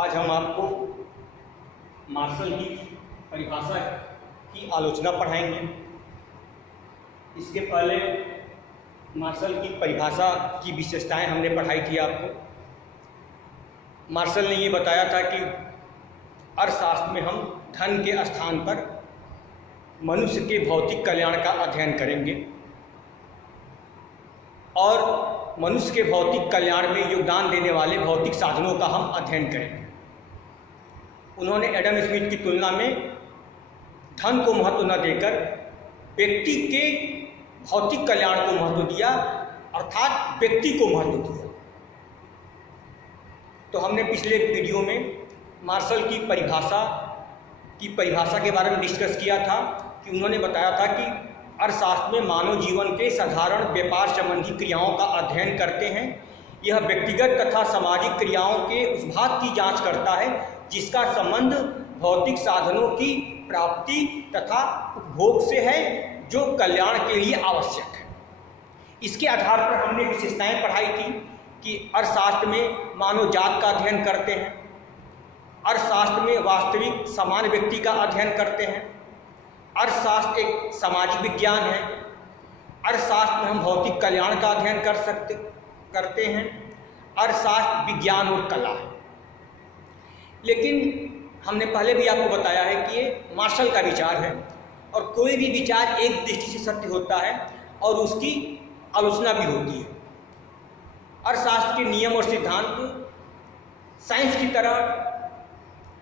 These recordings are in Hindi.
आज हम आपको मार्शल की परिभाषा की आलोचना पढ़ाएंगे। इसके पहले मार्शल की परिभाषा की विशेषताएं हमने पढ़ाई थी आपको। मार्शल ने ये बताया था कि अर्थशास्त्र में हम धन के स्थान पर मनुष्य के भौतिक कल्याण का अध्ययन करेंगे और मनुष्य के भौतिक कल्याण में योगदान देने वाले भौतिक साधनों का हम अध्ययन करेंगे। उन्होंने एडम स्मिथ की तुलना में धन को महत्व न देकर व्यक्ति के भौतिक कल्याण को महत्व दिया, अर्थात व्यक्ति को महत्व दिया। तो हमने पिछले वीडियो में मार्शल की परिभाषा के बारे में डिस्कस किया था कि उन्होंने बताया था कि अर्थशास्त्र में मानव जीवन के साधारण व्यापार संबंधी क्रियाओं का अध्ययन करते हैं। यह व्यक्तिगत तथा सामाजिक क्रियाओं के उस भाग की जांच करता है जिसका संबंध भौतिक साधनों की प्राप्ति तथा उपभोग से है, जो कल्याण के लिए आवश्यक है। इसके आधार पर हमने विशेषताएं पढ़ाई थी कि अर्थशास्त्र में मानव जात का अध्ययन करते हैं, अर्थशास्त्र में वास्तविक समान व्यक्ति का अध्ययन करते हैं, अर्थशास्त्र एक सामाजिक विज्ञान है, अर्थशास्त्र में हम भौतिक कल्याण का अध्ययन करते हैं, अर्थशास्त्र विज्ञान और कला है। लेकिन हमने पहले भी आपको बताया है कि ये मार्शल का विचार है और कोई भी विचार एक दृष्टि से सत्य होता है और उसकी आलोचना भी होती है। अर्थशास्त्र के नियम और सिद्धांत साइंस की तरह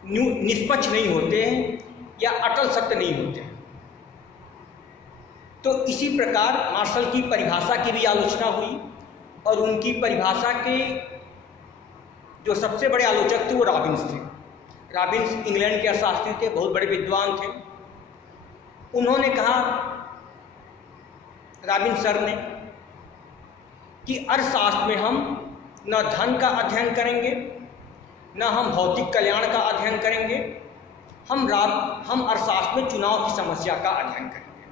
निष्पक्ष नहीं होते हैं या अटल सत्य नहीं होते हैं। तो इसी प्रकार मार्शल की परिभाषा की भी आलोचना हुई और उनकी परिभाषा के जो सबसे बड़े आलोचक थे वो रॉबिन्स थे। रॉबिन्स इंग्लैंड के अर्थशास्त्री थे, बहुत बड़े विद्वान थे। उन्होंने कहा, रॉबिन्स सर ने, कि अर्थशास्त्र में हम न धन का अध्ययन करेंगे न हम भौतिक कल्याण का अध्ययन करेंगे, हम अर्थशास्त्र में चुनाव की समस्या का अध्ययन करेंगे।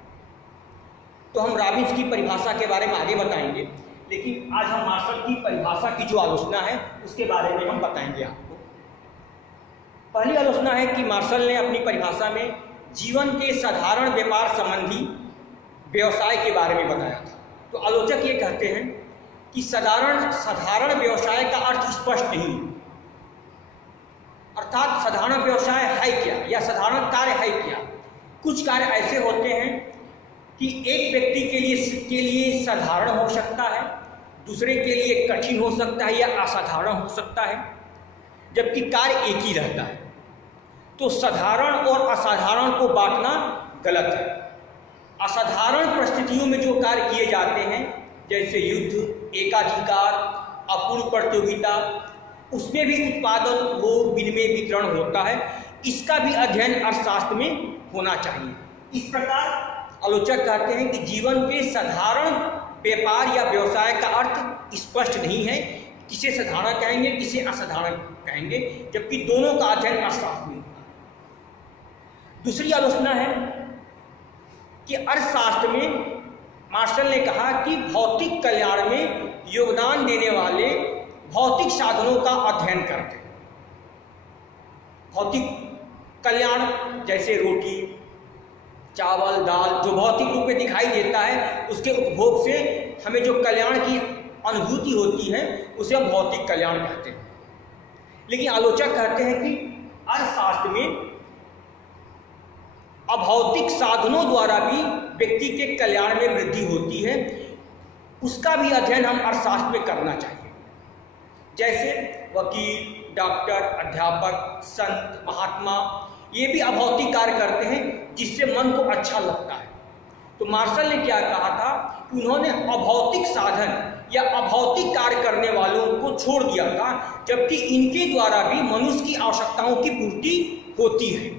तो हम रॉबिन्स की परिभाषा के बारे में आगे बताएंगे, लेकिन आज हम मार्शल की परिभाषा की जो आलोचना है उसके बारे में हम बताएंगे आपको। पहली आलोचना है कि मार्शल ने अपनी परिभाषा में जीवन के साधारण व्यापार संबंधी व्यवसाय के बारे में बताया था। तो आलोचक ये कहते हैं कि साधारण व्यवसाय का अर्थ स्पष्ट नहीं है, अर्थात साधारण व्यवसाय है क्या या साधारण कार्य है क्या। कुछ कार्य ऐसे होते हैं कि एक व्यक्ति के लिए साधारण हो सकता है, दूसरे के लिए कठिन हो सकता है या असाधारण हो सकता है, जबकि कार्य एक ही रहता है। तो साधारण और असाधारण को बांटना गलत है। असाधारण परिस्थितियों में जो कार्य किए जाते हैं, जैसे युद्ध, एकाधिकार, अपूर्ण प्रतियोगिता, उसमें भी उत्पादन वो विनिमय वितरण होता है। इसका भी अध्ययन अर्थशास्त्र में होना चाहिए। इस प्रकार आलोचक कहते हैं कि जीवन के साधारण व्यापार या व्यवसाय का अर्थ स्पष्ट नहीं है, किसे साधारण कहेंगे किसे असाधारण कहेंगे, जबकि दोनों का अध्ययन अर्थशास्त्र में होता है। दूसरी आलोचना है कि अर्थशास्त्र में मार्शल ने कहा कि भौतिक कल्याण में योगदान देने वाले भौतिक साधनों का अध्ययन करते हैं। भौतिक कल्याण जैसे रोटी, चावल, दाल, जो भौतिक रूप में दिखाई देता है, उसके उपभोग से हमें जो कल्याण की अनुभूति होती है उसे हम भौतिक कल्याण कहते हैं। लेकिन आलोचक कहते हैं कि अर्थशास्त्र में अभौतिक साधनों द्वारा भी व्यक्ति के कल्याण में वृद्धि होती है, उसका भी अध्ययन हम अर्थशास्त्र में करना चाहिए। जैसे वकील, डॉक्टर, अध्यापक, संत, महात्मा, ये भी अभौतिक कार्य करते हैं जिससे मन को अच्छा लगता है। तो मार्शल ने क्या कहा था कि उन्होंने अभौतिक साधन या अभौतिक कार्य करने वालों को छोड़ दिया था, जबकि इनके द्वारा भी मनुष्य की आवश्यकताओं की पूर्ति होती है।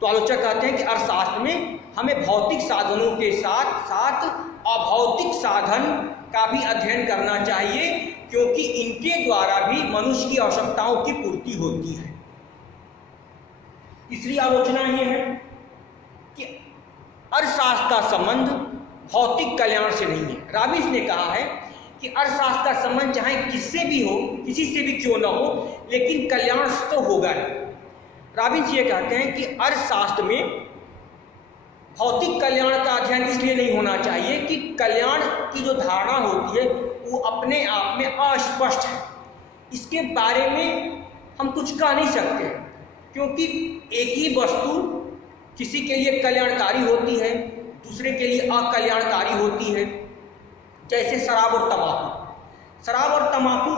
तो आलोचक कहते हैं कि अर्थशास्त्र में हमें भौतिक साधनों के साथ साथ अभौतिक साधन का भी अध्ययन करना चाहिए, क्योंकि इनके द्वारा भी मनुष्य की आवश्यकताओं की पूर्ति होती है। तीसरी आलोचना यह है कि अर्थशास्त्र का संबंध भौतिक कल्याण से नहीं है। रॉबिन्स ने कहा है कि अर्थशास्त्र का संबंध चाहे किससे भी हो, किसी से भी क्यों ना हो, लेकिन कल्याण तो होगा नहीं। रॉबिन्स ये कहते हैं कि अर्थशास्त्र में भौतिक कल्याण का अध्ययन इसलिए नहीं होना चाहिए कि कल्याण की जो धारणा होती है वो अपने आप में अस्पष्ट है, इसके बारे में हम कुछ कह नहीं सकते, क्योंकि एक ही वस्तु किसी के लिए कल्याणकारी होती है, दूसरे के लिए अकल्याणकारी होती है। जैसे शराब और तंबाकू, शराब और तंबाकू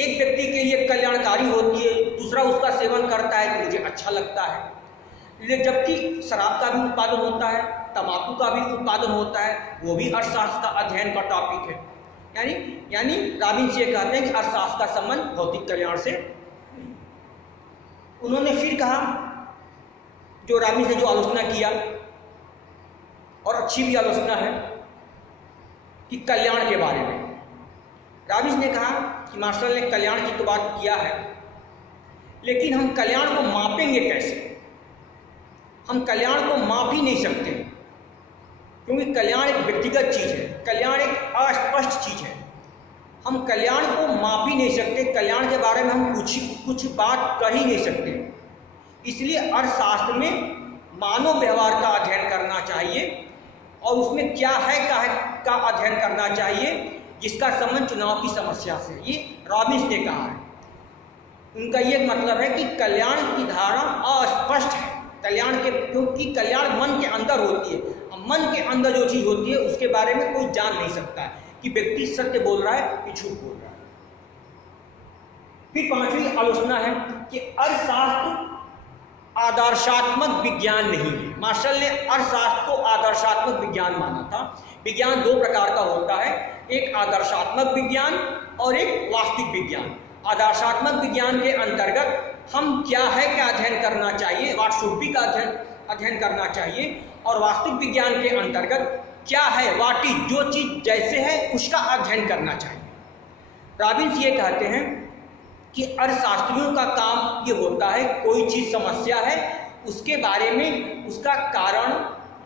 एक व्यक्ति के लिए कल्याणकारी होती है, दूसरा उसका सेवन करता है तो मुझे अच्छा लगता है, जबकि शराब का भी उत्पादन होता है, तंबाकू का भी उत्पादन होता है, वो भी अर्थशास्त्र का अध्ययन का टॉपिक है। यानी रॉबिन्स ये कहते हैं कि अर्थशास्त्र का संबंध भौतिक कल्याण से। उन्होंने फिर कहा, जो रॉबिन्स ने जो आलोचना किया और अच्छी भी आलोचना है कि कल्याण के बारे में, रॉबिन्स ने कहा कि मार्शल ने कल्याण की तो बात किया है, लेकिन हम कल्याण को मापेंगे कैसे? हम कल्याण को माप ही नहीं सकते, क्योंकि कल्याण एक व्यक्तिगत चीज है, कल्याण एक अस्पष्ट चीज है। हम कल्याण को माप ही नहीं सकते, कल्याण के बारे में हम कुछ बात कह ही नहीं सकते। इसलिए अर्थशास्त्र में मानव व्यवहार का अध्ययन करना चाहिए और उसमें क्या है का अध्ययन करना चाहिए, जिसका संबंध चुनाव की समस्या से। ये रॉबिन्स ने कहा है। उनका ये मतलब है कि कल्याण की धारणा अस्पष्ट है, कल्याण के, क्योंकि कल्याण मन के अंदर होती है, अब मन के अंदर जो चीज होती है उसके बारे में कोई जान नहीं सकता है कि व्यक्ति सत्य बोल रहा है कि झूठ बोल रहा है। फिर पांचवी आलोचना है कि अर्थशास्त्र आदर्शात्मक विज्ञान नहीं है। मार्शल ने अर्थशास्त्र को आदर्शात्मक विज्ञान माना था। विज्ञान दो प्रकार का होता है, एक आदर्शात्मक विज्ञान और एक वास्तविक विज्ञान। आदर्शात्मक विज्ञान के अंतर्गत हम क्या है का अध्ययन करना चाहिए, व्हाट शुड बी का अध्ययन करना चाहिए, और वास्तविक विज्ञान के अंतर्गत क्या है, व्हाट इज, जो चीज जैसे है उसका अध्ययन करना चाहिए। रॉबिन्स ये कहते हैं कि अर्थशास्त्रियों का काम ये होता है, कोई चीज समस्या है उसके बारे में उसका कारण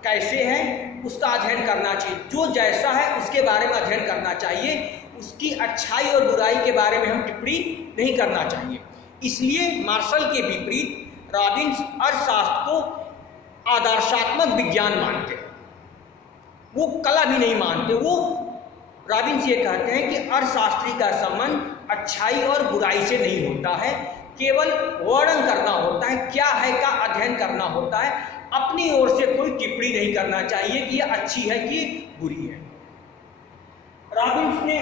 कैसे है उसका अध्ययन करना चाहिए, जो जैसा है उसके बारे में अध्ययन करना चाहिए, उसकी अच्छाई और बुराई के बारे में हम टिप्पणी नहीं करना चाहिए। इसलिए मार्शल के विपरीत रॉबिन्स अर्थशास्त्र को आदर्शात्मक विज्ञान मानते हैं, वो कला भी नहीं मानते। वो रॉबिन्स ये कहते हैं कि अर्थशास्त्री का संबंध अच्छाई और बुराई से नहीं होता है, केवल वर्णन करना होता है, क्या है का अध्ययन करना होता है, अपनी ओर से कोई टिप्पणी नहीं करना चाहिए कि ये अच्छी है कि बुरी है। रॉबिन्स ने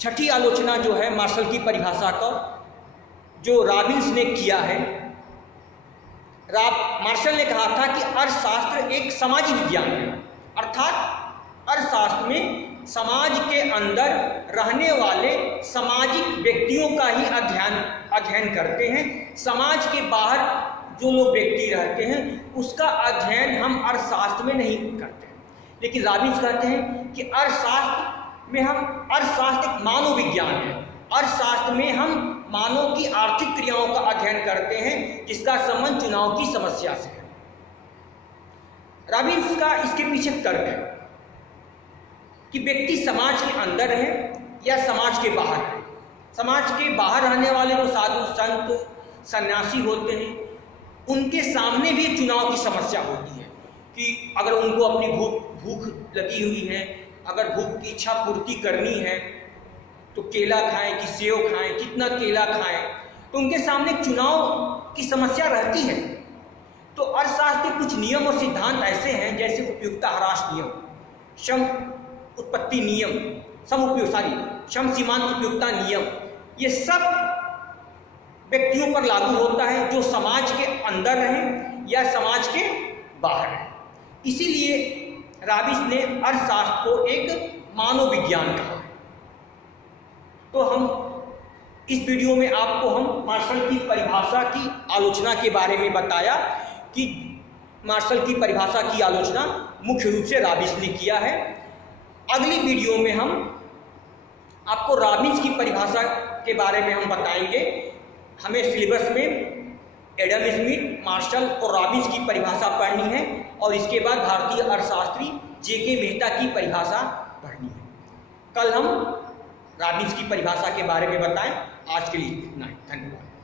छठी आलोचना जो है मार्शल की परिभाषा का, जो रॉबिन्स ने किया है, मार्शल ने कहा था कि अर्थशास्त्र एक सामाजिक विज्ञान है, अर्थात अर्थशास्त्र में समाज के अंदर रहने वाले सामाजिक व्यक्तियों का ही अध्ययन करते हैं। समाज के बाहर जो लोग व्यक्ति रहते हैं उसका अध्ययन हम अर्थशास्त्र में नहीं करते। लेकिन रॉबिन्स कहते हैं कि अर्थशास्त्र में अर्थशास्त्र एक मानव विज्ञान है, अर्थशास्त्र में हम मानव की आर्थिक क्रियाओं का अध्ययन करते हैं जिसका संबंध चुनाव की समस्या से है। रॉबिन्स का इसके पीछे तर्क है कि व्यक्ति समाज के अंदर है या समाज के बाहर है। समाज के बाहर रहने वाले जो साधु संत सन्यासी होते हैं उनके सामने भी चुनाव की समस्या होती है कि अगर उनको अपनी भूख लगी हुई है, अगर भूख की इच्छा पूर्ति करनी है तो केला खाएं कि सेव खाएं, कितना केला खाएं, तो उनके सामने चुनाव की समस्या रहती है। तो अर्थशास्त्र के कुछ नियम और सिद्धांत ऐसे हैं जैसे उपयुक्तता ह्रास नियम, श्रम उत्पत्ति नियम, श्रम सीमांत उपयुक्तता नियम, ये सब व्यक्तियों पर लागू होता है जो समाज के अंदर रहें या समाज के बाहर हैं। इसीलिए रॉबिन्स ने अर्थशास्त्र को एक मानव विज्ञान कहा है। तो हम इस वीडियो में आपको हम मार्शल की परिभाषा की आलोचना के बारे में बताया कि मार्शल की परिभाषा की आलोचना मुख्य रूप से रॉबिन्स ने किया है। अगली वीडियो में हम आपको रॉबिन्स की परिभाषा के बारे में हम बताएंगे। हमें सिलेबस में एडम स्मिथ, मार्शल और रॉबिन्स की परिभाषा पढ़नी है और इसके बाद भारतीय अर्थशास्त्री जे.के. मेहता की परिभाषा पढ़नी है। कल हम रॉबिन्स की परिभाषा के बारे में बताएं। आज के लिए इतना ही, धन्यवाद।